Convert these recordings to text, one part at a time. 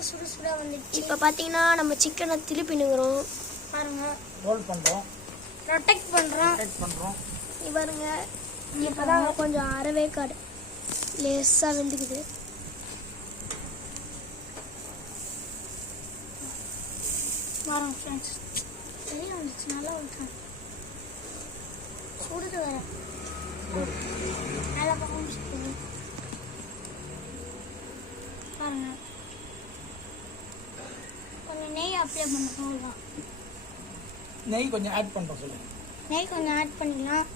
அளவுக்கு சுடு சுடா வந்துச்சு. இப்போ பார்த்தீங்கன்னா நம்ம சிக்கனை திருப்பினுங்கிறோம் பாருங்க. ரோல் பண்ணுறோம், ரொட்டேட் பண்ணுறோம். நீ பாருங்க இப்போதான் கொஞ்சம் அறவே காடு லேசாக வெந்துக்குது. பாருங்க ஃப்ரெண்ட்ஸ், வெளியே வந்துச்சு, நல்லா வந்துச்சு. சுடுது வேற, நல்லா பக்கம் சுடுது. பாருங்க, கொஞ்சம் நெய் அப்ளை பண்ணலாம். நெய் கொஞ்சம் ஆட் பண்ணுறோம். சொல்லுங்கள். நெய் கொஞ்சம் ஆட் பண்ணிக்கலாம்.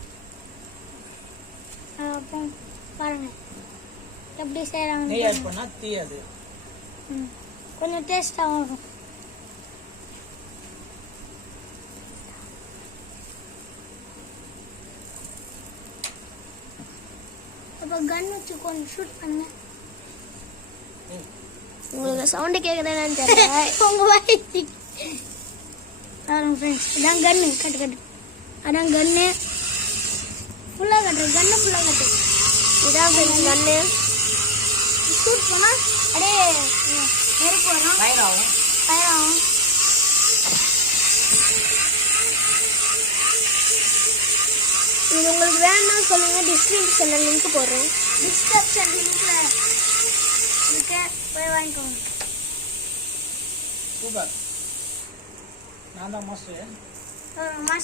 அப்புறம் பாருங்க எப்படி செய்கிறாங்க. நெய் ஆட் பண்ணால் தீயாது, கொஞ்சம் டேஸ்ட்டாகவும் இருக்கும். அப்போ கன் வச்சு கொஞ்சம் ஷூட் பண்ண. உங்களுக்கு சவுண்டு கேட்குறேன்னு தெரியல. உங்கள் வாய் பாருங்க ஃப்ரெண்ட்ஸ், இதான் கன்னு. கட்டு கட்டு, அதான் கன்னு. ஃபுல்லாக கட்டு, கன்னு ஃபுல்லாக கட்டு. இதான் ஃப்ரெண்ட்ஸ் கண்ணு. ஷூட் பண்ணால் அப்படியே நெருப்பு வரும், ஃபயர் ஆகும். இது உங்களுக்கு வேணும்னா சொல்லுங்க, டிஸ்கிரிப்ஷன்ல லிங்க் போடுறேன். டிஸ்கிரிப்ஷன் லிங்க்ல இருக்கு, போய் வாங்கிக்கோங்க. சூப்பர். நான் தான் மாஸ்டர்.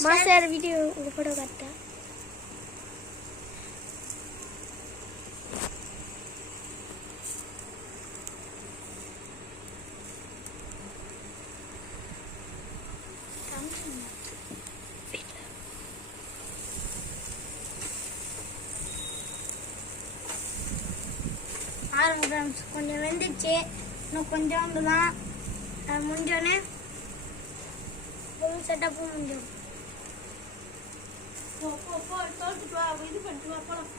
மாஸ்டர் வீடியோ உங்கள் ஃபோட்டோ காட்டேன். பாருங்க ஃப்ரெண்ட்ஸ், கொஞ்சம் வெந்துச்சு, இன்னும் கொஞ்சோண்டு தான். அது முடிஞ்சோடனே ஃபுல் செட்டப்பும் முடிஞ்சோம். இது பண்ணிட்டு வா போலாம்.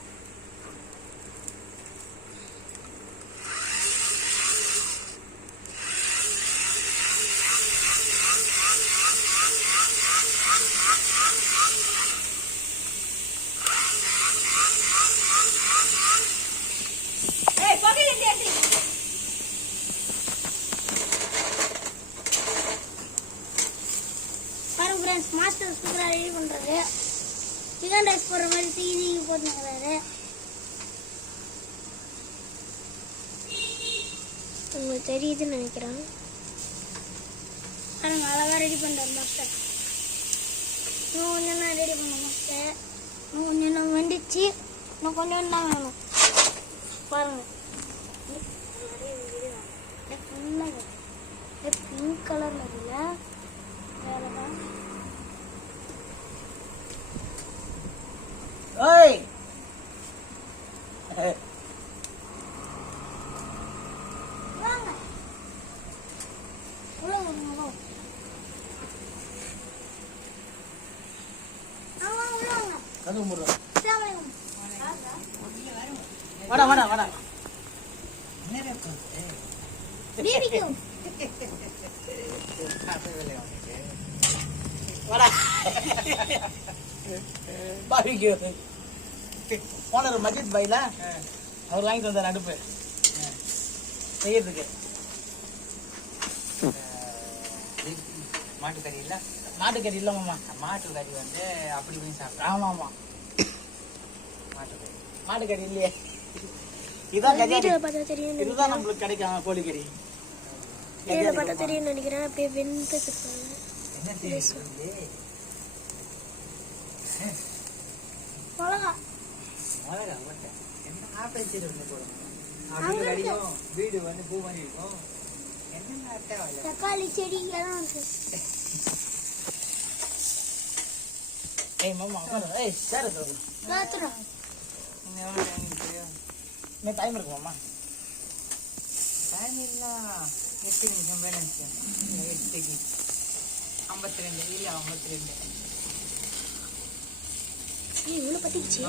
மாஸ்டர் சூப்பராக ரெடி பண்ணுறது. சிக்கன் ரைஸ் போடுற மாதிரி தீனி போட்டுக்கிறாரு. உங்களுக்கு தெரியுதுன்னு நினைக்கிறேன். பாருங்க, அழகாக ரெடி பண்ணுறாரு மாஸ்டர். இன்னும் கொஞ்சம் தான் ரெடி பண்ண மாஸ்டர். இன்னும் கொஞ்சம் தான் வெந்துச்சு, இன்னும் கொஞ்சம் தான் வேணும். பாருங்க, பிங்க் கலரில் இல்லை, வேறு தான். ஏய் வாங்க உள்ள வாங்க. கதவு மூடுறோம். அஸ்ஸலாமு அலைக்கும். வாடா வாடா வாடா. பிபிக்யூ வாடா. பாபிக்யூ ஓனர் மஜித் பாய்ல அவர் வாங்கிட்டு வந்தார் அடுப்பு செய்யறதுக்கு. மாட்டுக்கறி இல்ல, நாட்டுக்கறி இல்ல மாமா, மாட்டுக்கறி வந்து அப்படி போய் சாப்பிட்டேன். ஆமா ஆமா, மாட்டுக்கறி மாட்டுக்கறி இல்லையே, இதான் வீடியோ கஜாரி. பார்த்தா தெரியும். இதுதான் நம்மளுக்கு கிடைக்கும் கோழிக்கறி. வீடியோ பார்த்தா தெரியும் நினைக்கிறேன். அப்படியே வெந்து என்ன தெரியும்? மிளகா மிளகா மட்டும் என்ன ஆப்பிள் சீடு ஒன்று போடணும். அப்படி கடிக்கும், வீடு வந்து பூ மாதிரி இருக்கும். என்னென்ன அட்டை தக்காளி செடி எல்லாம் இருக்கு. ஏய் மாமா உட்காரு. ஏய் சேர தோடு. காத்துறோம். எவ்வளோ டைம் தெரியும்? இன்னும் டைம் இருக்கு மாமா. டைம் இல்லை, 8 நிமிஷம் பேலன்ஸ். 8க்கு 52 இல்லை 52. இவ்வளோ பத்திச்சு.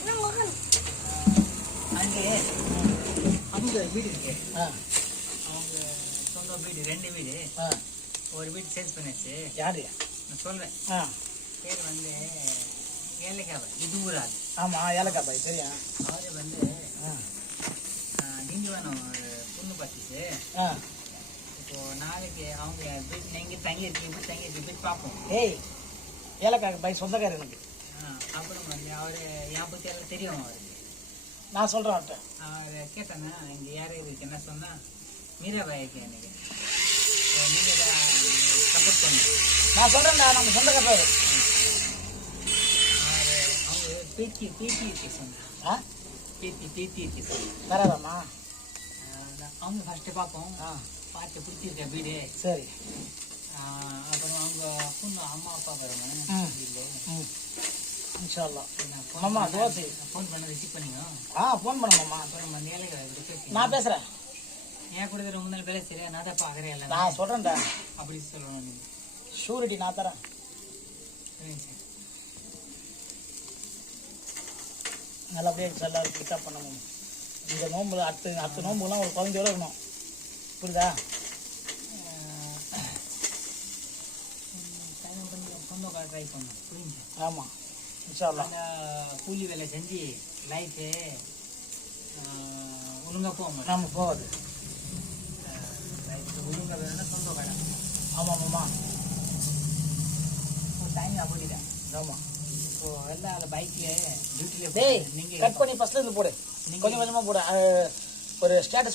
என்ன மகன் அங்கே அவங்க வீடு இருக்கு, ஆ அவங்க சொந்த வீடு, 2 வீடு. ஆ ஒரு வீடு சேல்ஸ் பண்ணியாச்சு. யாரு? நான் சொல்கிறேன், ஆ பேர் வந்து ஏலக்காய். இது ஊராது. ஆமா ஏலக்காய் பாய் தெரியும். அவரு வந்து ஆ திண்டிவனம் பொண்ணு பொண்ணு பார்த்துச்சு. ஆ இப்போ நாளைக்கு அவங்க வீட்டில் எங்கே தங்கி இருக்கீங்க போய் பார்ப்போம். ஏய் ஏலக்காய் பை சொந்தக்காரர் எனக்கு. அப்புறம் வந்து அவர் என் பற்றி எல்லாம் தெரியும். அவருக்கு நான் சொல்கிறேன் அவர்கிட்ட. அவர் கேட்டானா இங்கே யார் இருக்கு என்ன சொன்னால் மீராபாய்க்கு எனக்கு நீங்கள் சப்போர்ட் பண்ணுங்க. நான் சொல்கிறேன்டா நம்ம சொந்தக்காரர். அவர் அவங்க பேத்தி இருக்கு சொன்னா. ஆ பேத்தி இருக்கு சொன்னா. தராதாம்மா? அவங்க ஃபஸ்ட்டு பார்ப்போம். ஆ பார்த்து பிடிச்சிருக்க வீடு. சரி. அப்புறம் அவங்க பொண்ணு அம்மா அப்பா வருவாங்க ம். வீட்டில். ம் இன்ஷா அல்லாஹ். நான் மாமா தோசை. ஃபோன் பண்ண ரிசீவ் பண்ணிங்க. ஃபோன் பண்ண மாமா. அப்புறம் நம்ம நேலைக்கு நான் பேசுகிறேன். என் கூட ரொம்ப நாள் வேலை சரியா நான் தான் பார்க்குறேன் எல்லாம். நான் சொல்கிறேன்டா. அப்படி சொல்லணும் நீ. ஷூரிட்டி நான் தரேன். சரிங்க சார். நல்லபடியாக இன்ஷா பிக்கப் பண்ணணும். இந்த நோம்பு அடுத்த நோம்புலாம் ஒரு குழந்தையோட இருக்கணும். புரியுதா? சொந்தக்கார ட்ரை பண்ணணும். புரியுங்க. ஆமாம் இன்ஷா அல்லாஹ். அந்த கூலி வேலை செஞ்சு லைஃபு ஒழுங்காக போவோம். நம்ம போகாது. லைஃப் ஒழுங்காக வேணும்னா சொந்தக்காரன். ஆமாம் மாமா. இப்போ டைம் அப்படிதான். ஆமாம். இப்போ எல்லாம் பைக்கில் டியூட்டியில் டேய் நீங்கள் கட் பண்ணி ஃபஸ்ட்லேருந்து போடு. கொஞ்சம் கொஞ்சமாக போடு. ஒரு ஸ்டேட்டஸ்